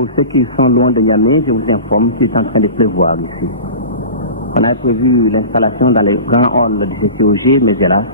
Pour ceux qui sont loin de Niamey, je vous informe qu'il est en train de pleuvoir ici. On a prévu l'installation dans les grands halls du CCOG, mais hélas,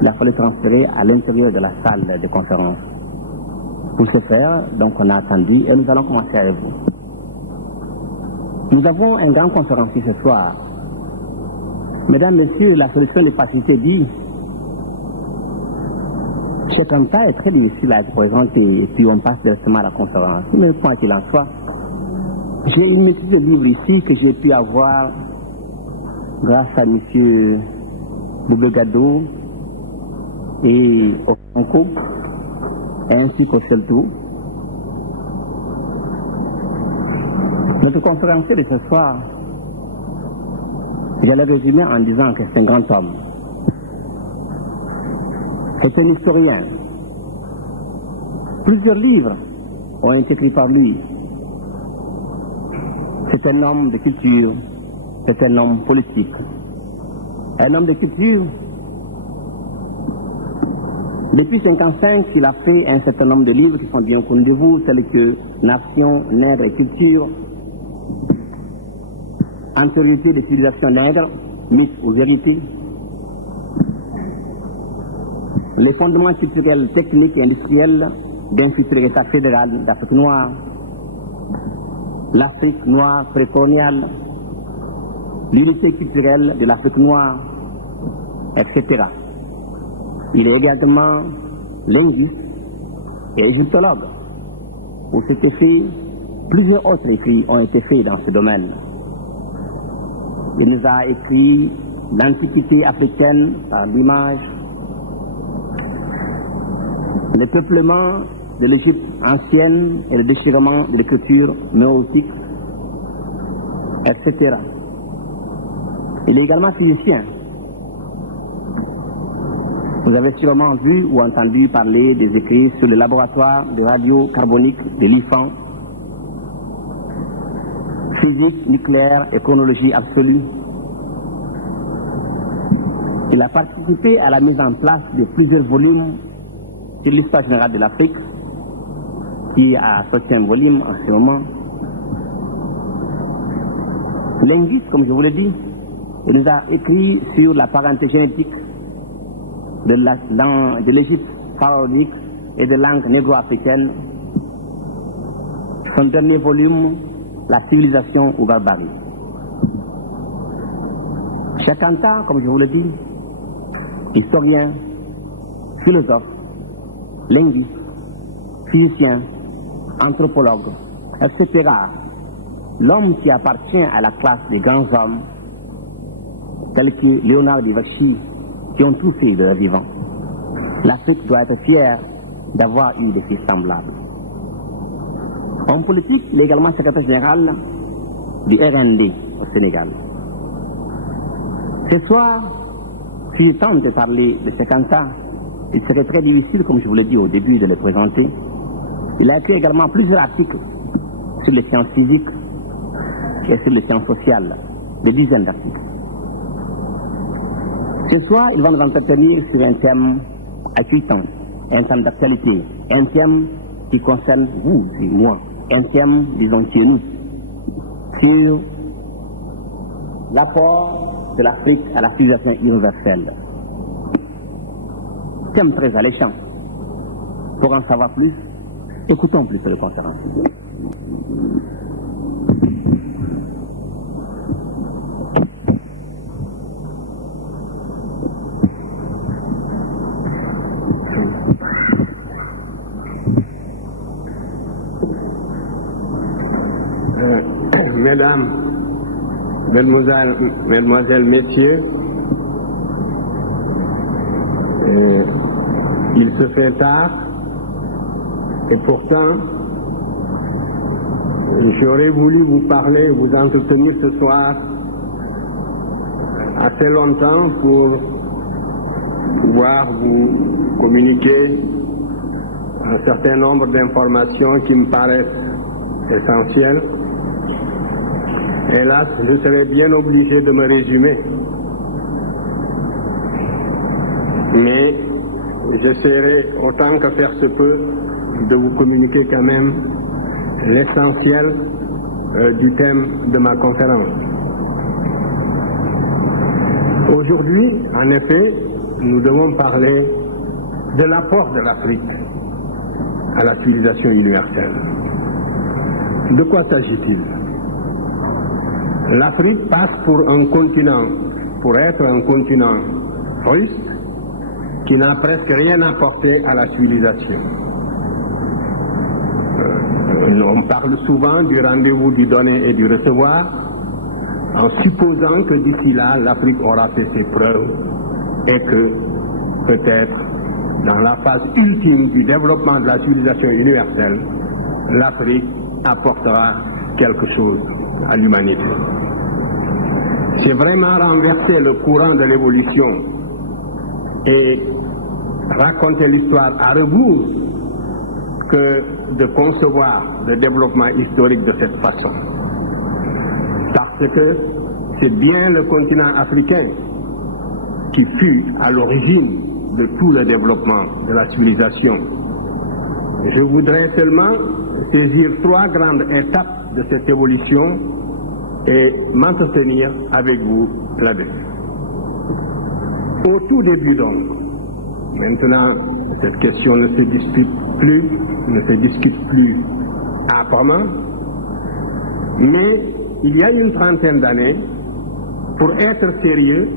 il a fallu transférer à l'intérieur de la salle de conférence. Pour ce faire, donc on a attendu et nous allons commencer avec vous. Nous avons un grand conférencier ce soir. Mesdames, Messieurs, la solution de facilité dit Cheikh Anta est très difficile à être présenté et puis on passe directement à la conférence. Mais quoi qu'il en soit, j'ai une multitude de livres ici que j'ai pu avoir grâce à M. Boubegado et au Franco, ainsi qu'au Seltou. Notre conférencier de ce soir, je l'ai résumé en disant que c'est un grand homme. C'est un historien. Plusieurs livres ont été écrits par lui. C'est un homme de culture, c'est un homme politique. Un homme de culture. Depuis 1955, il a fait un certain nombre de livres qui sont bien connus de vous, tels que Nation, Nègre et Culture, Antériorité des civilisations nègres, Mythes ou Vérités, les fondements culturels, techniques et industriels d'un futur État fédéral d'Afrique noire, l'Afrique noire précoloniale, l'unité culturelle de l'Afrique noire, etc. Il est également linguiste et égyptologue. Pour cet effet, plusieurs autres écrits ont été faits dans ce domaine. Il nous a écrit l'Antiquité africaine par l'image, le peuplement de l'Égypte ancienne et le déchirement de l'écriture néolithique, etc. Il est également physicien. Vous avez sûrement vu ou entendu parler des écrits sur le laboratoire de radiocarbonique de l'IFAN, physique nucléaire et chronologie absolue. Il a participé à la mise en place de plusieurs volumes sur l'histoire générale de l'Afrique, qui a sorti un volume en ce moment. Linguiste, comme je vous l'ai dit, il nous a écrit sur la parenté génétique de l'Égypte pharaonique et des langues négro-africaines. Son dernier volume, La civilisation ou barbarie. Cheikh Anta, comme je vous l'ai dit, historien, philosophe, linguiste, physicien, anthropologue, etc. L'homme qui appartient à la classe des grands hommes, tels que Léonard de Vinci, qui ont tout fait de leur vivant. L'Afrique doit être fière d'avoir eu des fils semblables. En politique, il est également secrétaire général du RND au Sénégal. Ce soir, si je tente de parler de Cheikh Anta, il serait très difficile, comme je vous l'ai dit au début, de le présenter. Il a écrit également plusieurs articles sur les sciences physiques et sur les sciences sociales, des dizaines d'articles. Ce soir, il va nous entretenir sur un thème accueillant, un thème d'actualité, un thème qui concerne vous et moi, un thème, disons, chez nous, sur l'apport de l'Afrique à la civilisation universelle. Thème très alléchant. Pour en savoir plus, écoutons plus le conférencier. Mesdames, Mesdemoiselles, Messieurs, il se fait tard et pourtant j'aurais voulu vous parler, vous entretenir ce soir assez longtemps pour pouvoir vous communiquer un certain nombre d'informations qui me paraissent essentielles. Hélas, je serais bien obligé de me résumer. Mais j'essaierai, autant que faire se peut, de vous communiquer quand même l'essentiel du thème de ma conférence. Aujourd'hui, en effet, nous devons parler de l'apport de l'Afrique à la civilisation universelle. De quoi s'agit-il? L'Afrique passe pour être un continent russe qui n'a presque rien apporté à la civilisation. On parle souvent du rendez-vous du donner et du recevoir, en supposant que d'ici là, l'Afrique aura fait ses preuves et que peut-être dans la phase ultime du développement de la civilisation universelle, l'Afrique apportera quelque chose à l'humanité. C'est vraiment renverser le courant de l'évolution et raconter l'histoire à rebours que de concevoir le développement historique de cette façon. Parce que c'est bien le continent africain qui fut à l'origine de tout le développement de la civilisation. Je voudrais seulement saisir 3 grandes étapes de cette évolution et m'entretenir avec vous là-dessus. Au tout début donc, maintenant cette question ne se discute plus âprement, mais il y a une trentaine d'années, pour être sérieux,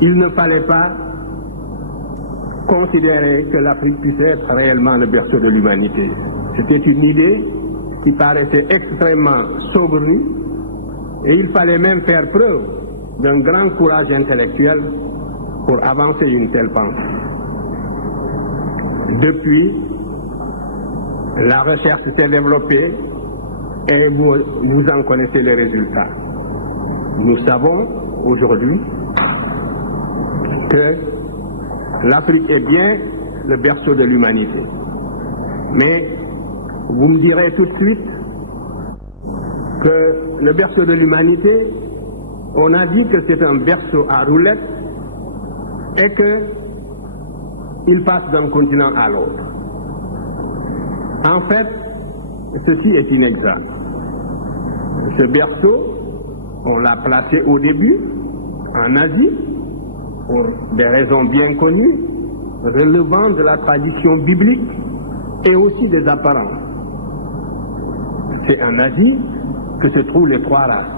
il ne fallait pas considérer que l'Afrique puisse être réellement le berceau de l'humanité. C'était une idée qui paraissait extrêmement saugrenue et il fallait même faire preuve d'un grand courage intellectuel pour avancer une telle pensée. Depuis, la recherche s'est développée et vous en connaissez les résultats. Nous savons aujourd'hui que l'Afrique est bien le berceau de l'humanité. Mais vous me direz tout de suite que le berceau de l'humanité, on a dit que c'est un berceau à roulettes et qu'il passe d'un continent à l'autre. En fait, ceci est inexact. Ce berceau, on l'a placé au début en Asie, pour des raisons bien connues, relevant de la tradition biblique et aussi des apparences. C'est en Asie que se trouvent les 3 races.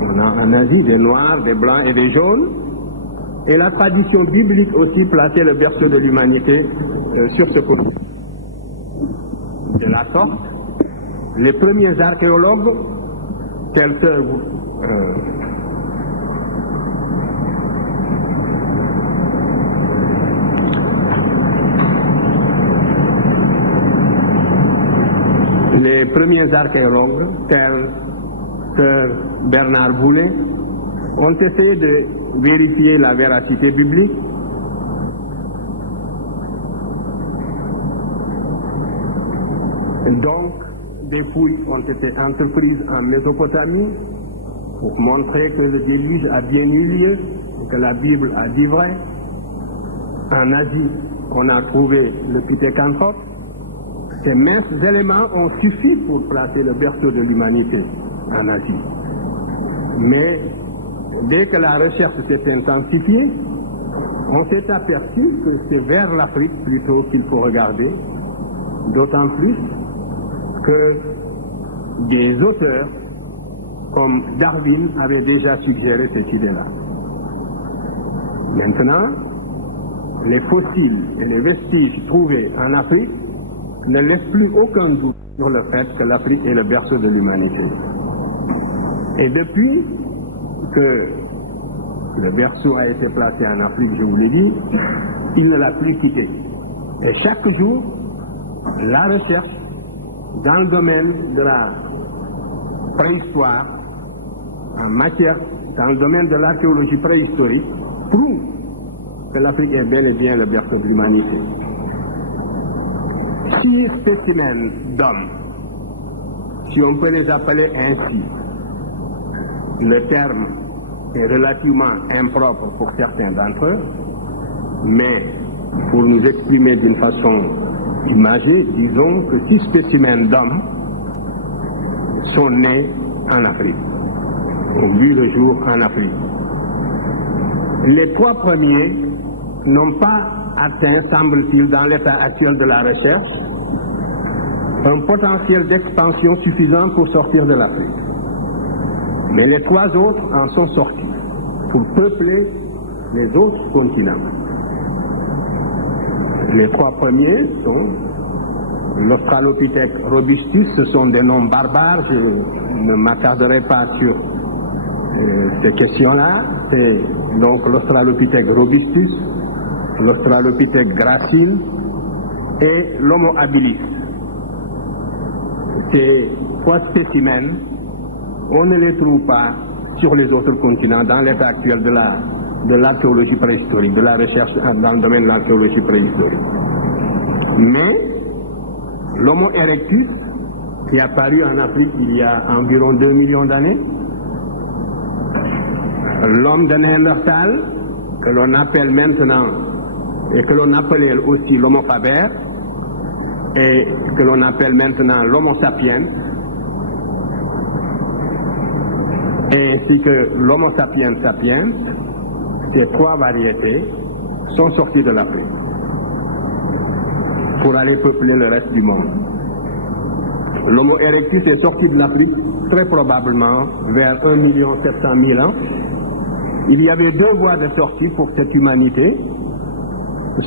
On a en Asie des noirs, des blancs et des jaunes, et la tradition biblique aussi plaçait le berceau de l'humanité sur ce continent. De la sorte, les premiers archéologues, tels que les premiers archéologues, tels que Bernard Boulet, ont essayé de vérifier la véracité biblique. Donc, des fouilles ont été entreprises en Mésopotamie pour montrer que le déluge a bien eu lieu, que la Bible a dit vrai. En Asie, on a trouvé le Pithecanthrope. Ces minces éléments ont suffi pour placer le berceau de l'humanité en Asie. Mais dès que la recherche s'est intensifiée, on s'est aperçu que c'est vers l'Afrique plutôt qu'il faut regarder, d'autant plus que des auteurs comme Darwin avaient déjà suggéré cette idée-là. Maintenant, les fossiles et les vestiges trouvés en Afrique ne laissent plus aucun doute sur le fait que l'Afrique est le berceau de l'humanité. Et depuis que le berceau a été placé en Afrique, je vous l'ai dit, il ne l'a plus quitté. Et chaque jour, la recherche dans le domaine de la préhistoire, en matière, dans le domaine de l'archéologie préhistorique, prouve que l'Afrique est bel et bien le berceau de l'humanité. 6 spécimens d'hommes, si on peut les appeler ainsi, le terme est relativement impropre pour certains d'entre eux, mais pour nous exprimer d'une façon imagés, disons que 6 spécimens d'hommes sont nés en Afrique, ont vu le jour en Afrique. Les 3 premiers n'ont pas atteint, semble-t-il, dans l'état actuel de la recherche, un potentiel d'expansion suffisant pour sortir de l'Afrique. Mais les 3 autres en sont sortis pour peupler les autres continents. Les 3 premiers sont l'Australopithèque robustus, ce sont des noms barbares, je ne m'attarderai pas sur ces questions-là. C'est donc l'Australopithèque robustus, l'Australopithèque gracile et l'Homo habilis. Ces 3 spécimens, on ne les trouve pas sur les autres continents dans l'état actuel de l'archéologie préhistorique, de la recherche dans le domaine de l'archéologie préhistorique. Mais l'Homo erectus, qui est apparu en Afrique il y a environ 2 millions d'années, l'homme de Néandertal, que l'on appelle maintenant, et que l'on appelait aussi l'Homo faber, et que l'on appelle maintenant l'Homo sapiens, ainsi que l'Homo sapiens sapiens, ces 3 variétés sont sorties de l'Afrique pour aller peupler le reste du monde. L'Homo erectus est sorti de l'Afrique très probablement vers 1 700 000 ans. Il y avait 2 voies de sortie pour cette humanité,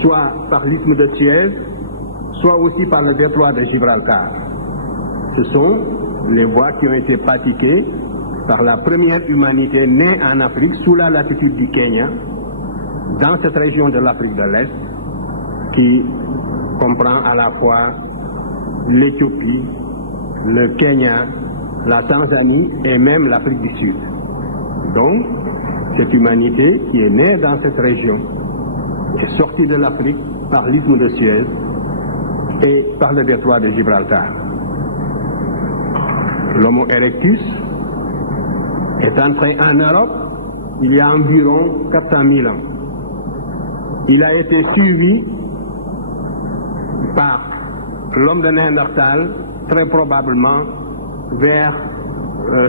soit par l'isthme de Suez, soit aussi par le détroit de Gibraltar. Ce sont les voies qui ont été pratiquées par la première humanité née en Afrique sous la latitude du Kenya, dans cette région de l'Afrique de l'Est, qui comprend à la fois l'Éthiopie, le Kenya, la Tanzanie et même l'Afrique du Sud. Donc, cette humanité qui est née dans cette région est sortie de l'Afrique par l'isthme de Suez et par le détroit de Gibraltar. L'Homo erectus est entré en Europe il y a environ 400 000 ans. Il a été suivi par l'homme de Néandertal, très probablement vers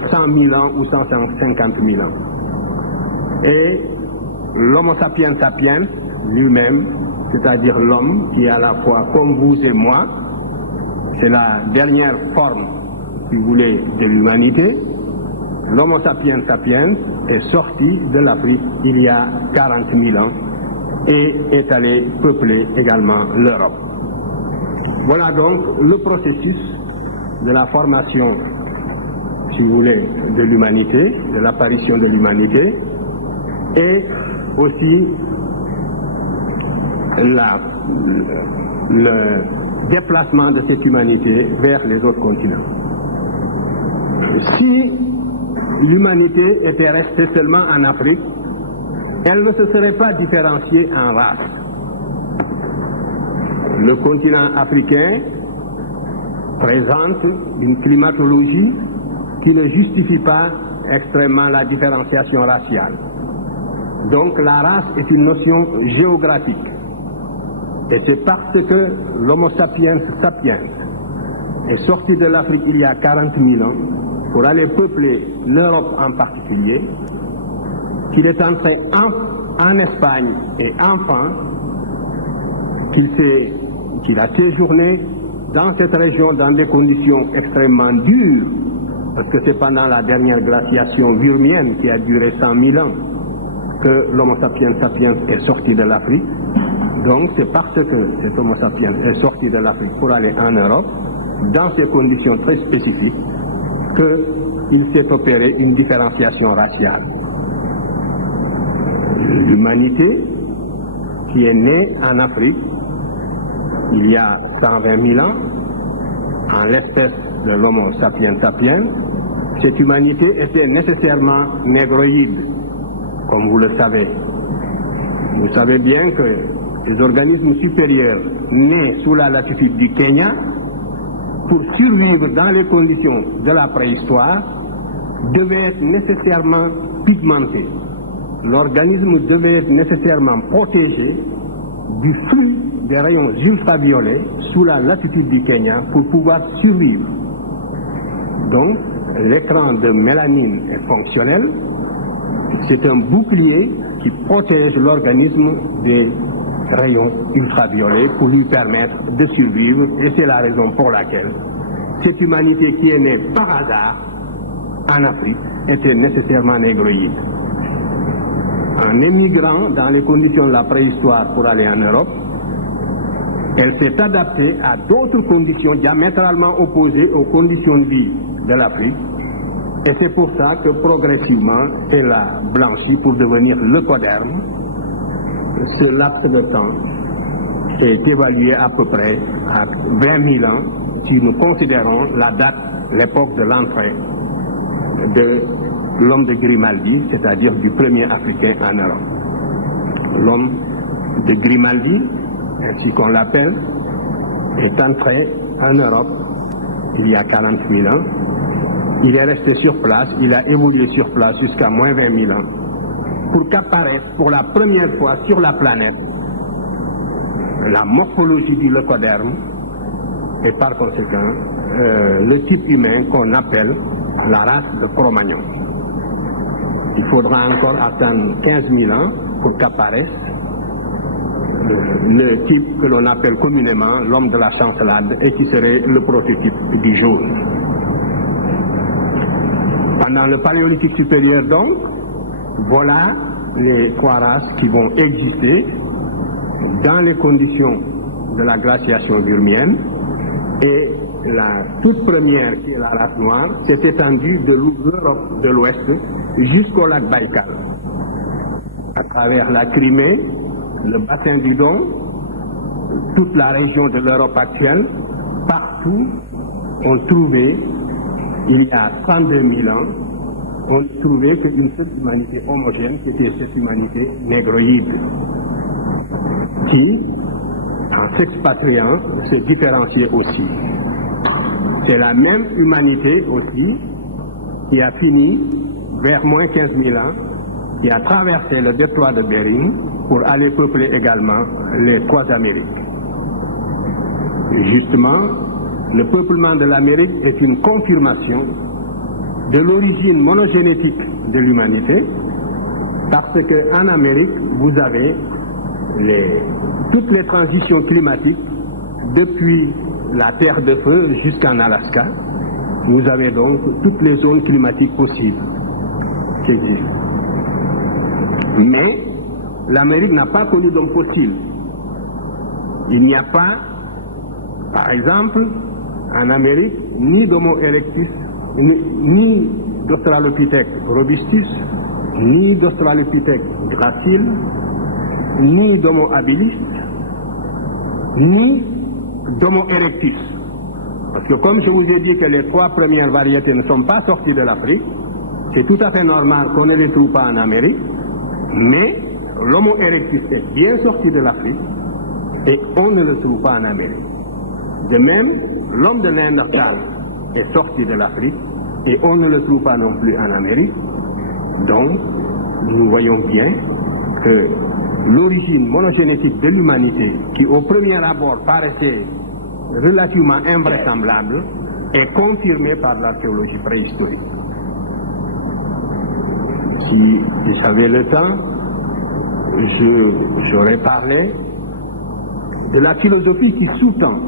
100 000 ans ou 150 000 ans. Et l'Homo sapiens sapiens lui-même, c'est-à-dire l'homme qui est à la fois comme vous et moi, c'est la dernière forme, si vous voulez, de l'humanité. L'Homo sapiens sapiens est sorti de l'Afrique il y a 40 000 ans et est allé peupler également l'Europe. Voilà donc le processus de la formation, si vous voulez, de l'humanité, de l'apparition de l'humanité, et aussi le déplacement de cette humanité vers les autres continents. Si l'humanité était restée seulement en Afrique, elle ne se serait pas différenciée en races. Le continent africain présente une climatologie qui ne justifie pas extrêmement la différenciation raciale. Donc la race est une notion géographique. Et c'est parce que l'Homo sapiens sapiens est sorti de l'Afrique il y a 40 000 ans pour aller peupler l'Europe en particulier, qu'il est entré en Espagne et enfant, qu'il a séjourné dans cette région dans des conditions extrêmement dures, parce que c'est pendant la dernière glaciation Würmienne qui a duré 100 000 ans que l'Homo sapiens sapiens est sorti de l'Afrique. Donc c'est parce que cet Homo sapiens est sorti de l'Afrique pour aller en Europe, dans ces conditions très spécifiques, qu'il s'est opéré une différenciation raciale. L'humanité qui est née en Afrique il y a 120 000 ans, en l'espèce de l'Homo sapiens sapiens, cette humanité était nécessairement négroïde, comme vous le savez. Vous savez bien que les organismes supérieurs nés sous la latitude du Kenya, pour survivre dans les conditions de la préhistoire, devaient être nécessairement pigmentés. L'organisme devait être nécessairement protégé du flux des rayons ultraviolets sous la latitude du Kenya pour pouvoir survivre. Donc, l'écran de mélanine est fonctionnel. C'est un bouclier qui protège l'organisme des rayons ultraviolets pour lui permettre de survivre. Et c'est la raison pour laquelle cette humanité qui est née par hasard en Afrique était nécessairement négroïde. En émigrant dans les conditions de la préhistoire pour aller en Europe, elle s'est adaptée à d'autres conditions diamétralement opposées aux conditions de vie de l'Afrique. Et c'est pour ça que progressivement, elle a blanchi pour devenir leucoderme. Ce laps de temps est évalué à peu près à 20 000 ans si nous considérons la date, l'époque de l'entrée de l'homme de Grimaldi, c'est-à-dire du premier Africain en Europe. L'homme de Grimaldi, ainsi qu'on l'appelle, est entré en Europe il y a 40 000 ans. Il est resté sur place, il a évolué sur place jusqu'à moins 20 000 ans, pour qu'apparaisse pour la première fois sur la planète la morphologie du leucoderme et par conséquent le type humain qu'on appelle la race de Cro-Magnon. Il faudra encore attendre 15 000 ans pour qu'apparaisse le type que l'on appelle communément l'homme de la chancelade et qui serait le prototype du jaune. Pendant le paléolithique supérieur donc, voilà les trois races qui vont exister dans les conditions de la glaciation burmienne. Et la toute première, qui est la race noire, s'est étendue de l'Europe de l'Ouest jusqu'au lac Baïkal. À travers la Crimée, le bassin du Don, toute la région de l'Europe actuelle, partout, on trouvait, il y a 32 000 ans, on ne trouvait qu'une seule humanité homogène, qui était cette humanité négroïde, qui, en s'expatriant, se différenciait aussi. C'est la même humanité aussi qui a fini, vers moins 15 000 ans, qui a traversé le détroit de Bering pour aller peupler également les trois Amériques. Justement, le peuplement de l'Amérique est une confirmation de l'origine monogénétique de l'humanité, parce qu'en Amérique, vous avez toutes les transitions climatiques depuis la terre de feu jusqu'en Alaska. Vous avez donc toutes les zones climatiques possibles qui existent. Mais l'Amérique n'a pas connu d'homme fossile. Il n'y a pas, par exemple, en Amérique, ni d'Homo erectus, ni d'Australopithèque robustus, ni d'Australopithèque gracile, ni d'Homo habilis, ni d'Homo erectus. Parce que comme je vous ai dit que les trois premières variétés ne sont pas sorties de l'Afrique, c'est tout à fait normal qu'on ne les trouve pas en Amérique, mais l'Homo erectus est bien sorti de l'Afrique et on ne le trouve pas en Amérique. De même, l'homme de Néandertal est sorti de l'Afrique et on ne le trouve pas non plus en Amérique. Donc, nous voyons bien que l'origine monogénétique de l'humanité, qui au premier abord paraissait relativement invraisemblable, est confirmée par l'archéologie préhistorique. Si j'avais le temps, j'aurais parlé de la philosophie qui sous-tend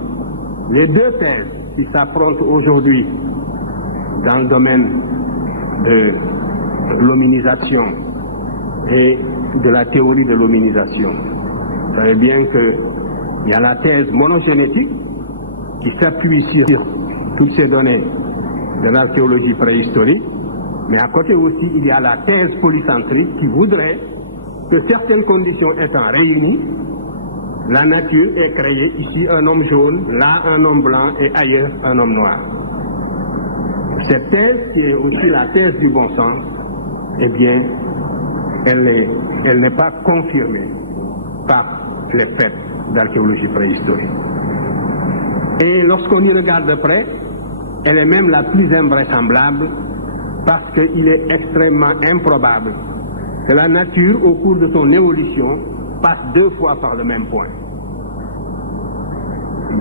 les deux thèses qui s'affrontent aujourd'hui dans le domaine de l'hominisation et de la théorie de l'hominisation. Vous savez bien qu'il y a la thèse monogénétique qui s'appuie sur toutes ces données de l'archéologie préhistorique, mais à côté aussi il y a la thèse polycentrique qui voudrait que certaines conditions étant réunies, la nature ait créé ici un homme jaune, là un homme blanc et ailleurs un homme noir. Cette thèse, qui est aussi la thèse du bon sens, eh bien, elle n'est pas confirmée par les faits d'archéologie préhistorique. Et lorsqu'on y regarde de près, elle est même la plus invraisemblable parce qu'il est extrêmement improbable que la nature, au cours de son évolution, passe deux fois par le même point.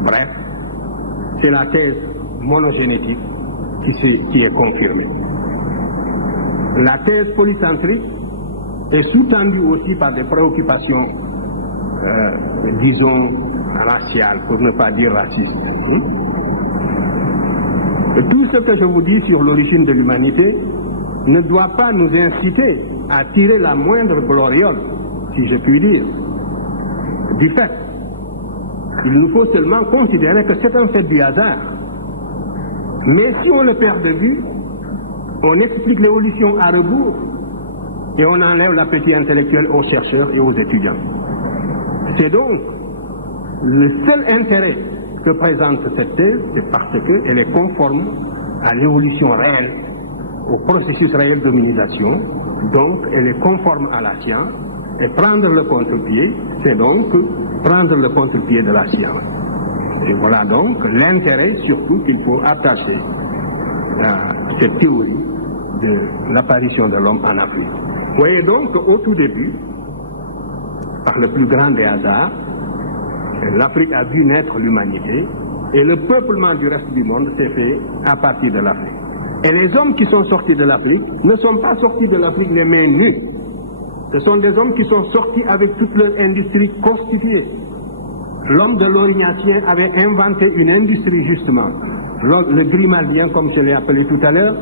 Bref, c'est la thèse monogénétique qui est confirmée. La thèse polycentrique est sous-tendue aussi par des préoccupations, disons, raciales, pour ne pas dire racistes. Et tout ce que je vous dis sur l'origine de l'humanité ne doit pas nous inciter à tirer la moindre gloriole, si je puis dire, du fait. Il nous faut seulement considérer que c'est un fait du hasard. Mais si on le perd de vue, on explique l'évolution à rebours et on enlève l'appétit intellectuel aux chercheurs et aux étudiants. C'est donc le seul intérêt que présente cette thèse, c'est parce qu'elle est conforme à l'évolution réelle, au processus réel de domination, donc elle est conforme à la science, et prendre le contre-pied, c'est donc prendre le contre-pied de la science. Et voilà donc l'intérêt surtout qu'il faut attacher à cette théorie de l'apparition de l'homme en Afrique. Vous voyez donc qu'au tout début, par le plus grand des hasards, l'Afrique a vu naître l'humanité et le peuplement du reste du monde s'est fait à partir de l'Afrique. Et les hommes qui sont sortis de l'Afrique ne sont pas sortis de l'Afrique les mains nues. Ce sont des hommes qui sont sortis avec toute leur industrie constituée. L'homme de l'Orignacien avait inventé une industrie justement. Le grimalien, comme je l'ai appelé tout à l'heure,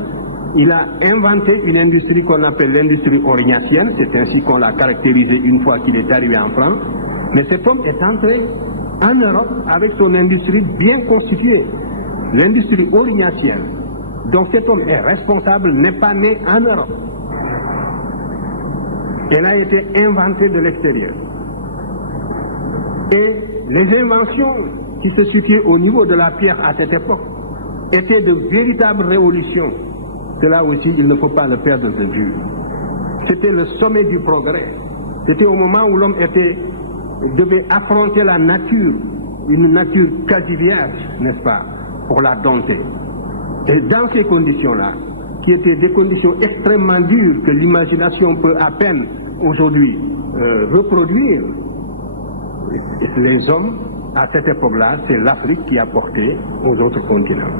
il a inventé une industrie qu'on appelle l'industrie orignatienne, c'est ainsi qu'on l'a caractérisé une fois qu'il est arrivé en France. Mais cet homme est entré en Europe avec son industrie bien constituée. L'industrie orignatienne, dont cet homme est responsable, n'est pas née en Europe. Elle a été inventée de l'extérieur. Et les inventions qui se situaient au niveau de la pierre à cette époque étaient de véritables révolutions. Cela aussi, il ne faut pas le perdre de vue. C'était le sommet du progrès. C'était au moment où l'homme devait affronter la nature, une nature quasi vierge, n'est-ce pas, pour la dompter. Et dans ces conditions-là, qui étaient des conditions extrêmement dures que l'imagination peut à peine aujourd'hui reproduire, les hommes, à cette époque-là, c'est l'Afrique qui a porté aux autres continents.